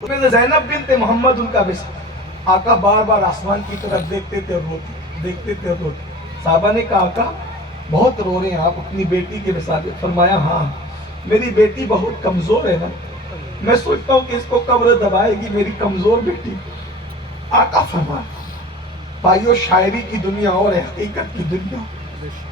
ज़ैनब बिन्ते मोहम्मद उनका विषय। आका बार बार आसमान की तरफ देखते थे और रोते, देखते थे और रोते। साहबा ने कहा आका बहुत रो रहे हैं आप अपनी बेटी के विषय। फरमाया हाँ मेरी बेटी बहुत कमजोर है ना, मैं सोचता हूँ कि इसको कब्र दबाएगी मेरी कमजोर बेटी। आका फरमाया भाइयों शायरी की दुनिया और है हकीकत की दुनिया।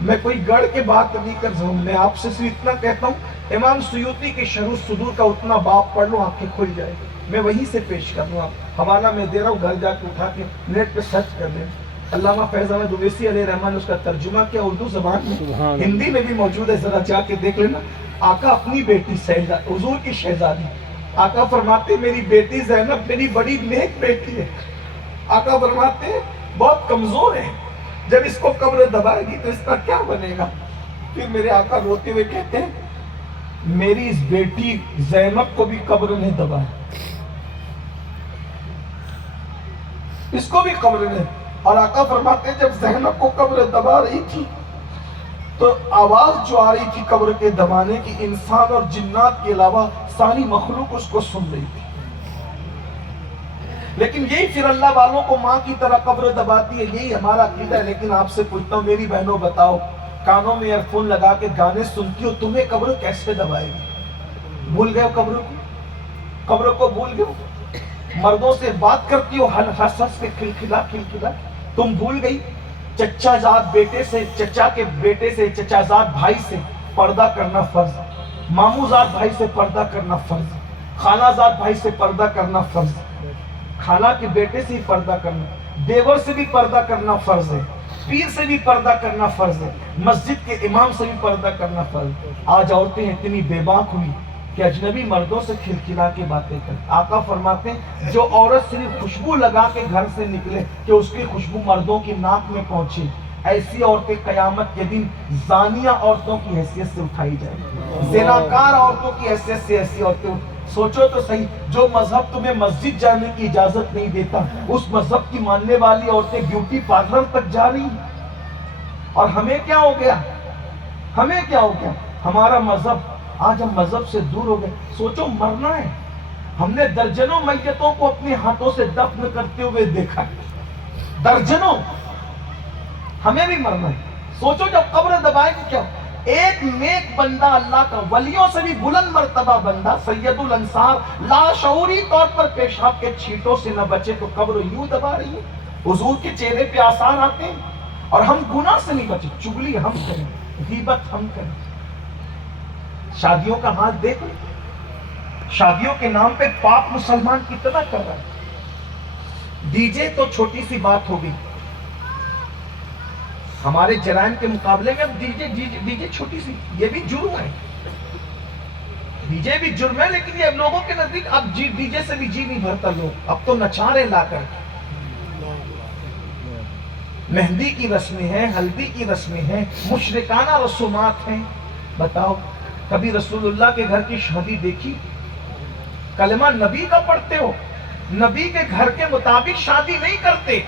मैं कोई गढ़ के बात नहीं कर रहा हूँ, मैं आपसे सिर्फ इतना कहता हूँ इमाम सुयूती के शरूह सुदूर का उतना बाप पढ़ लो आंखें खुल जाए, मैं वहीं से पेश कर लूँ। हवाला मैं दे रहा हूँ, घर जाके उठा के नेट पे सर्च कर लें। अल्लामा फैज़ अहमद उवैसी अलैहि रहमान उसका तर्जुमा किया उर्दू ज़बान में, हिंदी में भी मौजूद है, जरा जाके देख लेना। आका अपनी बेटी हुजूर की शहजादी, आका फरमाते मेरी बेटी ज़ैनब मेरी बड़ी नेक बेटी है। आका फरमाते बहुत कमजोर है, जब इसको कब्र दबाएगी तो इसका क्या बनेगा। फिर मेरे आका रोते हुए कहते हैं मेरी इस बेटी ज़ैनब को भी कब्र ने दबाया, इसको भी कब्र ने। और आका फरमाते हैं जब ज़ैनब को कब्र दबा रही थी तो आवाज जो आ रही थी कब्र के दबाने की, इंसान और जिन्नात के अलावा सारी मखलूक उसको सुन रही थी। लेकिन यही फिर अल्लाह वालों को माँ की तरह कब्र दबाती है, यही हमारा अकीदा है। लेकिन आपसे पूछता हूँ मेरी बहनों बताओ, कानों में ईयरफोन लगा के गाने सुनती हो, तुम्हें कब्र कैसे दबाएगी। भूल गए कब्र को, कब्र को भूल गए। मर्दों से बात करती हो हंस हंस के खिलखिला खिलखिला, तुम भूल गई चचाजाद बेटे से, चचा के बेटे से, चचाजाद भाई से पर्दा करना फर्ज, मामूजाद भाई से पर्दा करना फर्ज, खालाजाद भाई से पर्दा करना फर्ज, खाला के बेटे से ही पर्दा करना, देवर से भी पर्दा करना फर्ज है, पीर से भी पर्दा करना फर्ज है, मस्जिद के इमाम से भी पर्दा करना फर्ज है। आज औरतें इतनी बेबाक हुई कि अजनबी मर्दों से खिलखिला के बातें कर। आका फरमाते हैं जो औरत सिर्फ खुशबू लगा के घर से निकले कि उसकी खुशबू मर्दों की नाक में पहुंचे, ऐसी औरतें कयामत के दिन जानिया औरतों की हैसियत से उठाई जाए, ज़िनाकार औरतों की हैसियत से ऐसी औरतें। सोचो तो सही, जो मजहब तुम्हें मस्जिद जाने की इजाजत नहीं देता, उस मजहब की मानने वाली औरतें ब्यूटी पार्लर तक जा रही। और हमें क्या हो गया, हमें क्या हो गया, हमारा मजहब, आज हम मजहब से दूर हो गए। सोचो मरना है, हमने दर्जनों मैयतों को अपने हाथों से दफन करते हुए देखा है, दर्जनों, हमें भी मरना है। सोचो जब कब्र दबाएगी क्या, एक नेक बंदा अल्लाह का वलियों से भी बुलंद मर्तबा बंदा सैयदुल अंसार लाशऊरी तौर पर पेशाब के छींटों से न बचे तो कब्र यूं दबा रही है। हुजूर के चेहरे पे आसार आते हैं और हम गुनाह से नहीं बचे, चुगली हम करें, गीबत हम करें। शादियों का हाल देख लो, शादियों के नाम पे पाप मुसलमान कितना कर रहा है। डीजे तो छोटी सी बात होगी, हमारे जराइम के मुकाबले में अब डीजे छोटी सी, ये भी जुर्म है, डीजे भी जुर्म है। लेकिन ये लोगों के नजदीक अब डीजे से भी जी नहीं भरता लोग, अब तो नचारे लाकर। मेहंदी की रस्में हैं, हल्दी की रस्में हैं, मुशरिकाना रसूमात हैं। बताओ कभी रसूलुल्लाह के घर की शादी देखी, कलमा नबी का पढ़ते हो, नबी के घर के मुताबिक शादी नहीं करते,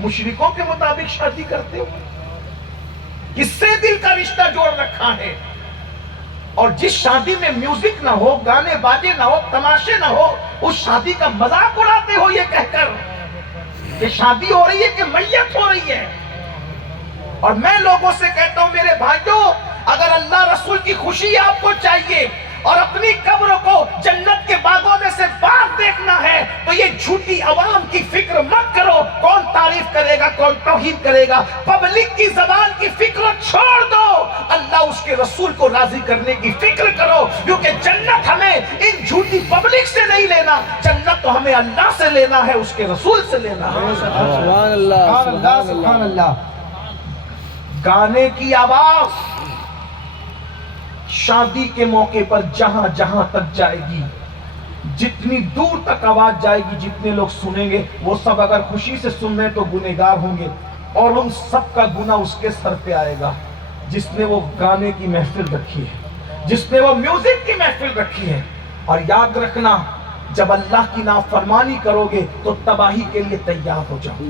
मुशरिकों के मुताबिक शादी करते हो। किससे दिल का रिश्ता जोड़ रखा है। और जिस शादी में म्यूजिक ना हो, गाने बाजे ना हो, तमाशे ना हो, उस शादी का मजाक उड़ाते हो ये कहकर कि शादी हो रही है कि मैयत हो रही है। और मैं लोगों से कहता हूं मेरे भाइयों, अगर अल्लाह रसूल की खुशी आपको चाहिए और अपनी कब्र को जन्नत के बागों में से बाहर देखना है तो ये झूठी अवाम की फिक्र मत करो। कौन तारीफ करेगा, कौन तौहीद करेगा, पब्लिक की जबान की फिक्र छोड़ दो, अल्लाह उसके रसूल को राजी करने की फिक्र करो। क्योंकि जन्नत हमें इन झूठी पब्लिक से नहीं लेना, जन्नत तो हमें अल्लाह से लेना है, उसके रसूल से लेना है। सुभान अल्लाह, सुभान अल्लाह। गाने की आवाज शादी के मौके पर जहां जहां तक जाएगी, जितनी दूर तक आवाज जाएगी, जितने लोग सुनेंगे वो सब अगर खुशी से सुन रहे तो गुनहगार होंगे और उन सब का गुनाह उसके सर पे आएगा जिसने वो गाने की महफिल रखी है, जिसने वो म्यूजिक की महफिल रखी है। और याद रखना جب اللہ کی نافرمانی کرو گے تو تباہی کے لیے تیار ہو جاؤ۔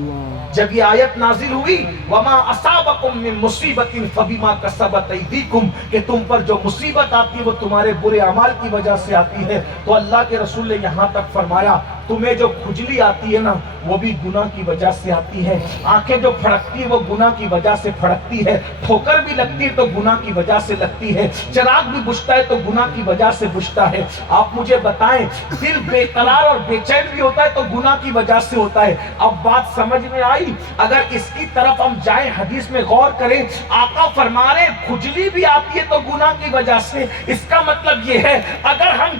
جب یہ آیت نازل ہوئی وما اصابکم من مصیبت فبما کسبت ایدیکم، کہ تم پر جو مصیبت آتی ہے وہ تمہارے برے اعمال کی وجہ سے آتی ہے، تو اللہ کے رسول نے یہاں تک فرمایا تمہیں جو کھجلی آتی ہے نا وہ بھی گناہ کی وجہ سے آتی ہے، آنکھیں جو پھڑکتی ہے وہ گناہ کی وجہ سے پھڑکتی ہے، ٹھوکر بھی لگتی ہے تو گناہ کی وجہ سے لگتی ہے، چراغ بھی بجھتا ہے تو گناہ کی وجہ سے بجھتا ہے۔ آپ مجھے بتائیں دل بے قرار اور بے چین بھی ہوتا ہے تو گناہ کی وجہ سے ہوتا ہے۔ اب بات سمجھ میں آئی؟ اگر اس کی طرف ہم جائیں حدیث میں غور کریں، آقا فرما رہے کھجلی بھی آتی ہے تو گناہ کی وجہ سے، اس کا مطلب یہ ہے اگر ہم